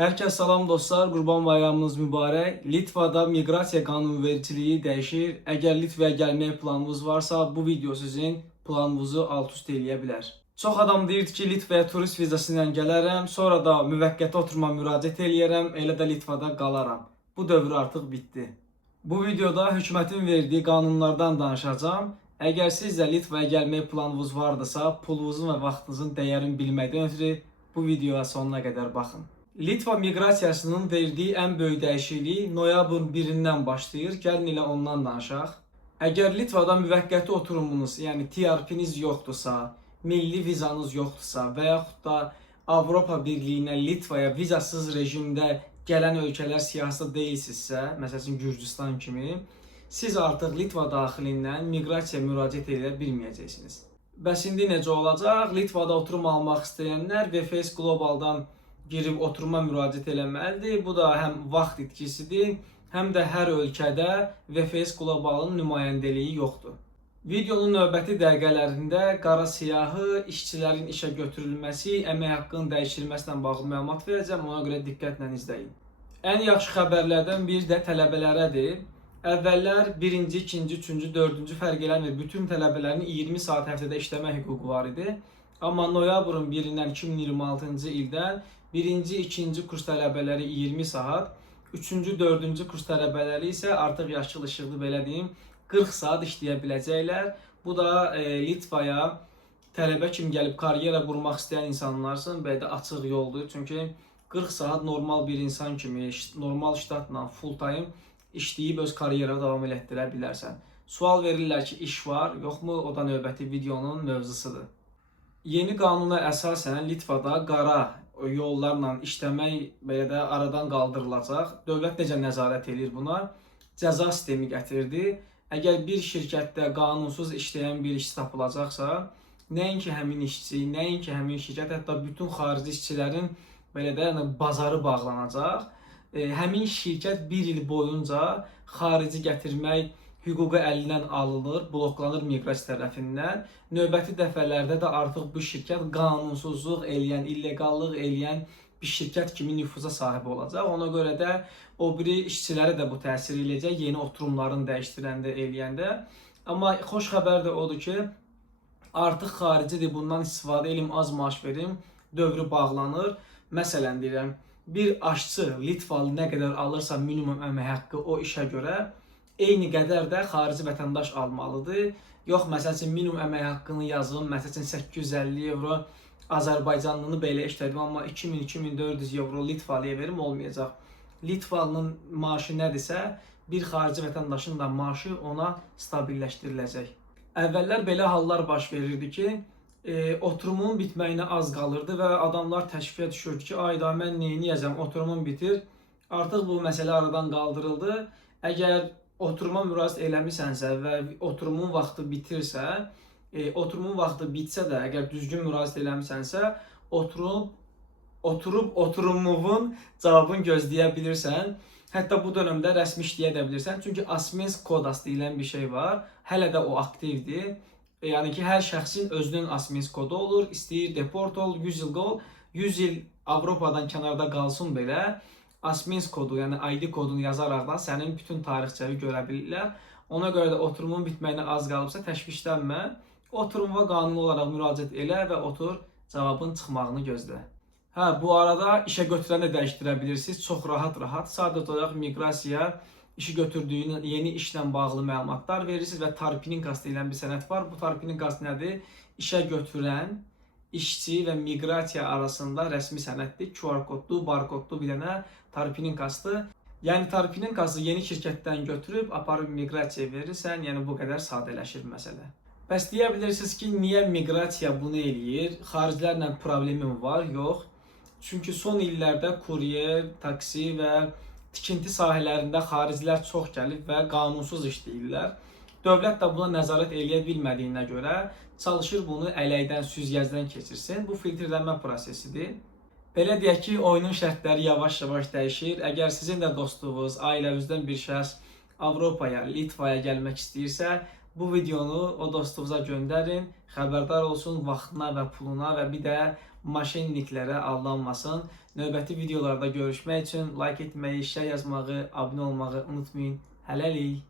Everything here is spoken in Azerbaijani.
Herkese salam dostlar, Qurban Bayramınız mübarək. Litvada miqrasiya qanunvericiliyi dəyişir. Əgər Litvaya gəlmək planınız varsa, bu video sizin planınızı alt-üst eləyə bilər. Çox adam deyirdi ki, Litvaya turist vizası ilə gələrəm, sonra da müvəqqəti oturuma müraciət eləyərəm, elə də Litvada qalaram. Bu dövr artıq bitdi. Bu videoda hökumətin verdiyi qanunlardan danışacağım. Əgər siz də Litvaya gəlmək planınız vardısa, pulunuzun və vaxtınızın dəyərini bilməkdən ötürü bu videoya sonuna qədər baxın. Litva miqrasiyasının verdiyi ən böyük dəyişiklik noyabrın 1-dən başlayır. Gəlin elə ondan danışaq. Əgər Litvada müvəqqəti oturumunuz, yəni TRP-niz yoxdursa, milli vizanız yoxdursa və yaxud da Avropa Birliyinə Litvaya vizasız rejimdə gələn ölkələr siyahısında deyilsinizsə, məsələn Gürcüstan kimi, siz artıq Litva daxilindən miqrasiya müraciət edə bilməyəcəksiniz. Bəs indi necə olacaq? Litvada oturum almaq istəyənlər VFS Globaldan girib oturuma müraciət eləməlidir. Bu da həm vaxt itkisidir, həm də hər ölkədə VFS Globalın nümayəndəliyi yoxdur. Videonun növbəti dəqiqələrində qara siyahı, işçilərin işə götürülməsi, əmək haqqının dəyişdirilməsi ilə bağlı məlumat verəcəm. Ona görə diqqətlə izləyin. Ən yaxşı xəbərlərdən biri də tələbələrədir. Əvvəllər 1-ci, 2-ci, 3-cü, 4-cü fərq eləmir. Bütün tələbələrin 20 saat həftədə işləmə hüququ var idi. Amma noyabrın 1-dən 2026-cı ildən 1-ci, 2-ci kurs tələbələri 20 saat, 3-cü, 4-cü kurs tələbələri isə artıq yaşıl işıqlı belə deyim, 40 saat işləyə biləcəklər. Bu da Litvaya tələbə kimi gəlib karyera qurmaq istəyən insanlar üçün belə də açıq yoldur. Çünki 40 saat normal bir insan kimi, normal ştatla, full time işləyib öz karyera davam elətdirə bilərsən. Sual verirlər ki, iş var, yoxmu? O da növbəti videonun mövzusudur. Yeni qanuna əsasən Litvada qara yollarla işləmək belə də aradan qaldırılacaq. Dövlət necə nəzarət edir buna? Cəza sistemi gətirdi. Əgər bir şirkətdə qanunsuz işləyən bir işçi tapılacaqsa, nəinki həmin işçi, nəinki həmin şirkət, hətta bütün xarici işçilərin belə də bazarı bağlanacaq. Həmin şirkət bir il boyunca xarici gətirmək hüququ əlindən alınır, bloklanır miqrasiya tərəfindən. Növbəti dəfələrdə də artıq bu şirkət qanunsuzluq eləyən, illegallıq eləyən bir şirkət kimi nüfuza sahib olacaq. Ona görə də o biri işçilərə də bu təsir eləyəcək, yeni oturumların dəyişdirəndə, eləyəndə. Amma xoş xəbər də odur ki, artıq xaricidir, bundan istifadə edim, az maaş verim, dövrü bağlanır. Məsələn deyirəm, bir aşçı Litvalı nə qədər alırsa minimum əmək haqqı o işə görə, eyni qədər də xarici vətəndaş almalıdır. Yox, məsəl üçün minimum əmək haqqını yazım, məsəl üçün 850 evro Azərbaycanlını belə işlədim, amma 2000-2400 evro Litvalıya verim, olmayacaq. Litvalının maaşı nədirsə, bir xarici vətəndaşın da maaşı ona stabilləşdiriləcək. Əvvəllər belə hallar baş verirdi ki, oturumun bitməyinə az qalırdı və adamlar təşviqə düşürdü ki, ayda mən neyniyəcəm, oturumun bitir. Artıq bu məsələ aradan qaldırıldı. Əgər oturuma müraciət eləmisənsə və oturumun vaxtı bitirsə, oturumun vaxtı bitsə də, əgər düzgün müraciət eləmisənsə, oturub oturumun cavabını gözləyə bilirsən. Hətta bu dövrdə rəsmi işləyə də bilirsən. Çünki Asmens kodas deyilən bir şey var. Hələ də o aktivdir. Yəni ki, hər şəxsin özünün Asmens kodu olur. İstəyir deport ol, 100 il qol, 100 il Avropadan kənarda qalsın belə. Asmens kodu, yəni ID kodunu yazaraqdan sənin bütün tarixçəni görə bilirlər. Ona görə də oturumun bitməyinə az qalıbsa təşvişlənmə. Oturuma qanuni olaraq müraciət elə və otur, cavabın çıxmağını gözlə. Bu arada işə götürəni də dəyişdirə bilirsiniz. Çox rahat. Sadəcə olaraq miqrasiya işi götürdüyünü, yeni işlə bağlı məlumatlar verirsiniz və tarpininkas deyilən bir sənəd var. Bu tarpininkas nədir? İşə götürən işçi və miqrasiya arasında rəsmi sənəddir. QR kodlu, barkodlu bir dənə tarpininkasdır. Yəni tarpininkası yeni şirkətdən götürüb aparıb miqrasiyaya verirsən, yəni bu qədər sadələşir məsələ. Bəs deyə bilirsiniz ki, niyə miqrasiya bunu eləyir? Xaricilərlə problemim var? Yox. Çünki son illərdə kuryer, taksi və tikinti sahələrində xaricilər çox gəlib və qanunsuz işləyirlər. Dövlət də buna nəzarət eləyə bilmədiyinə görə çalışır bunu ələkdən, süzgəcdən keçirsin. Bu filtrlənmə prosesidir. Belə deyək ki, oyunun şərtləri yavaş-yavaş dəyişir. Əgər sizin də dostluğunuz, ailəvizdən bir şəxs Avropaya, Litvaya gəlmək istəyirsə, bu videonu o dostunuza göndərin, xəbərdar olsun vaxtına və puluna və bir də moşenniklərə aldanmasın. Növbəti videolarda görüşmək üçün like etməyi, şərh yazmağı, abunə olmağı unutmayın. Hələlik.